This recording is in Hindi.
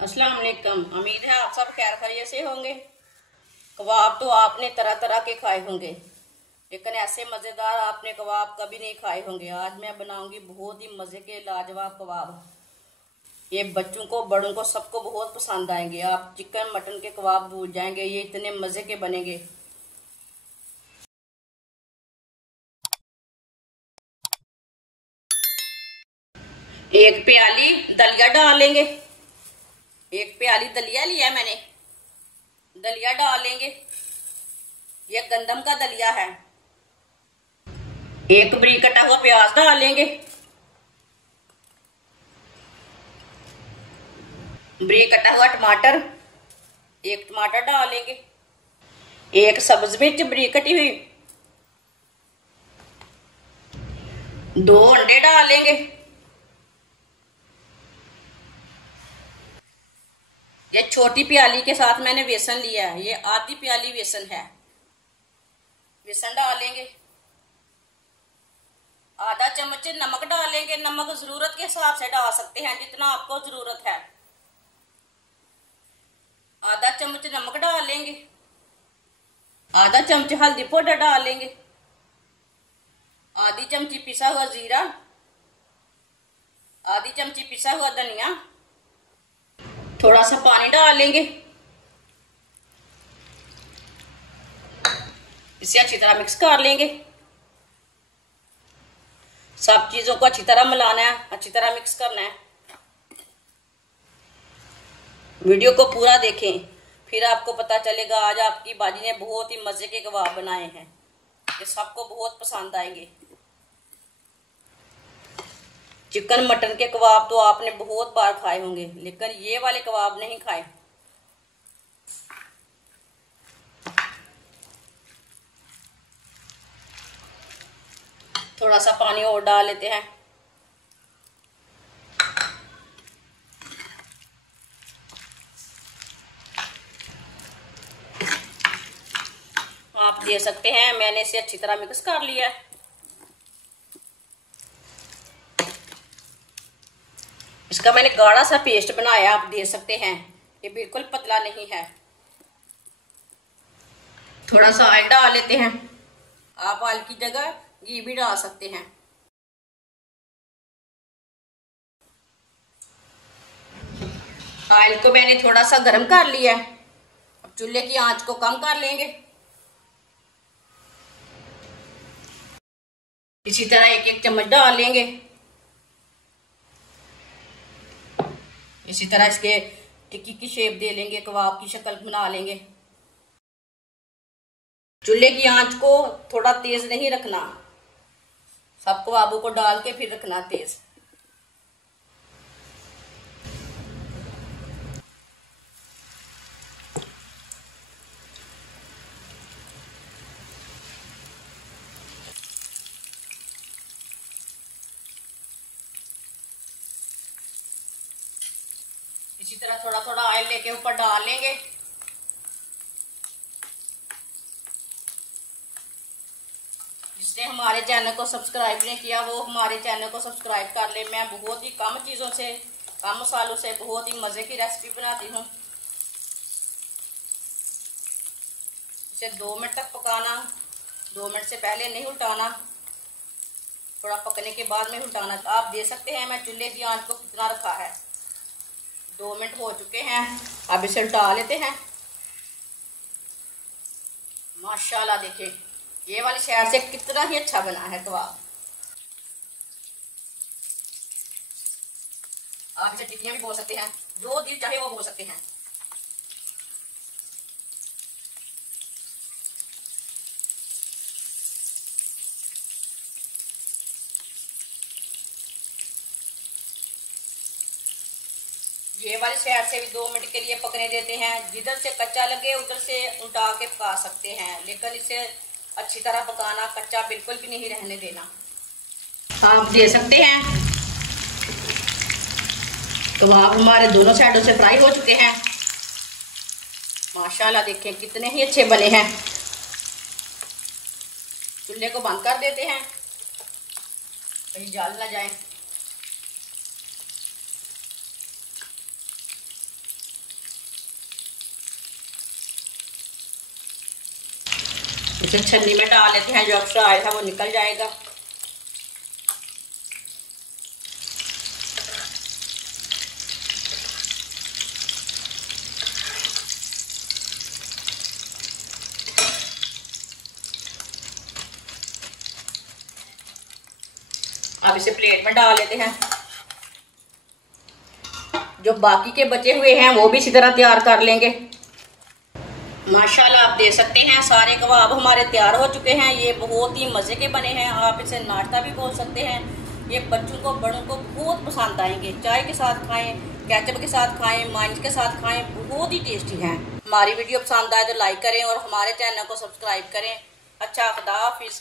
अस्सलाम वालेकुम। उम्मीद है आप सब खैर खैरियत से होंगे। कबाब तो आपने तरह तरह के खाए होंगे, लेकिन ऐसे मज़ेदार आपने कबाब कभी नहीं खाए होंगे। आज मैं बनाऊंगी बहुत ही मज़े के लाजवाब कबाब। ये बच्चों को बड़ों को सबको बहुत पसंद आएंगे। आप चिकन मटन के कबाब भूल जाएंगे, ये इतने मज़े के बनेंगे। एक प्याली दलिया डालेंगे। एक प्याली दलिया लिया मैंने, दलिया डालेंगे। ये गंदम का दलिया है। एक बरीक कटा हुआ प्याज डालेंगे। बरीक कटा हुआ टमाटर, एक टमाटर डालेंगे। एक सब्ज मिर्च बरीक कटी हुई। दो अंडे डालेंगे। ये छोटी प्याली के साथ मैंने बेसन लिया है, ये आधी प्याली बेसन है। बेसन डालेंगे। आधा चम्मच नमक डालेंगे। नमक जरूरत के हिसाब से डाल सकते हैं, जितना आपको जरूरत है। आधा चम्मच नमक डालेंगे। आधा चम्मच हल्दी पाउडर डालेंगे। आधी चमची पिसा हुआ जीरा। आधी चमची पिसा हुआ धनिया। थोड़ा सा पानी डालेंगे। इसे अच्छी तरह मिक्स कर लेंगे। सब चीजों को अच्छी तरह मिलाना है, अच्छी तरह मिक्स करना है। वीडियो को पूरा देखें, फिर आपको पता चलेगा। आज आपकी बाजी ने बहुत ही मजे के कबाब बनाए हैं, ये सबको बहुत पसंद आएंगे। चिकन मटन के कबाब तो आपने बहुत बार खाए होंगे, लेकिन ये वाले कबाब नहीं खाए। थोड़ा सा पानी और डाल लेते हैं। आप दे सकते हैं, मैंने इसे अच्छी तरह मिक्स कर लिया है। इसका मैंने गाढ़ा सा पेस्ट बनाया, आप दे सकते हैं। ये बिल्कुल पतला नहीं है। थोड़ा सा ऑयल डाल लेते हैं। आप ऑयल की जगह घी भी डाल सकते हैं। ऑयल को मैंने थोड़ा सा गर्म कर लिया है। अब चूल्हे की आंच को कम कर लेंगे। इसी तरह एक एक चम्मच डाल लेंगे। इसी तरह इसके टिक्की की शेप दे लेंगे, कबाब की शक्ल बना लेंगे। चूल्हे की आंच को थोड़ा तेज नहीं रखना, सब कबाबों को डाल के फिर रखना तेज। इसी तरह थोड़ा थोड़ा ऑयल लेके ऊपर डाल लेंगे। जिसने हमारे चैनल को सब्सक्राइब नहीं किया वो हमारे चैनल को सब्सक्राइब कर ले। मैं बहुत ही कम चीज़ों से, कम मसालों से बहुत ही मज़े की रेसिपी बनाती हूँ। इसे 2 मिनट तक पकाना, 2 मिनट से पहले नहीं उल्टाना, थोड़ा पकने के बाद में उल्टाना। आप दे सकते हैं मैं चूल्हे की आंच को कितना रखा है। 2 मिनट हो चुके हैं, अब इसे उल्टा लेते हैं। माशाल्लाह देखिए, ये वाली साइड से कितना ही अच्छा बना है कबाब। आप इसे टिक्कियां भी बोल सकते हैं, जो दिल चाहे वो बोल सकते हैं। ये वाली साइड से भी 2 मिनट के लिए पकने देते हैं। जिधर से कच्चा लगे उधर से उल्टा के पका सकते हैं, लेकिन इसे अच्छी तरह पकाना, कच्चा बिल्कुल भी नहीं रहने देना। आप दे सकते हैं। कबाब हमारे दोनों साइडों से फ्राई हो चुके हैं। माशाल्लाह देखें कितने ही अच्छे बने हैं। चूल्हे को बंद कर देते हैं, कहीं जल ना जाए। इसे छन्नी में डाल लेते हैं, जो एक्स्ट्रा ऑयल है वो निकल जाएगा। अब इसे प्लेट में डाल लेते हैं। जो बाकी के बचे हुए हैं वो भी इसी तरह तैयार कर लेंगे। माशाल्लाह आप देख सकते हैं सारे कबाब हमारे तैयार हो चुके हैं। ये बहुत ही मज़े के बने हैं। आप इसे नाश्ता भी बोल सकते हैं। ये बच्चों को बड़ों को बहुत पसंद आएंगे। चाय के साथ खाएं, केचप के साथ खाएं, माइनस के साथ खाएं, बहुत ही टेस्टी हैं। हमारी वीडियो पसंद आए तो लाइक करें और हमारे चैनल को सब्सक्राइब करें। अच्छा, खुदा हाफिज़।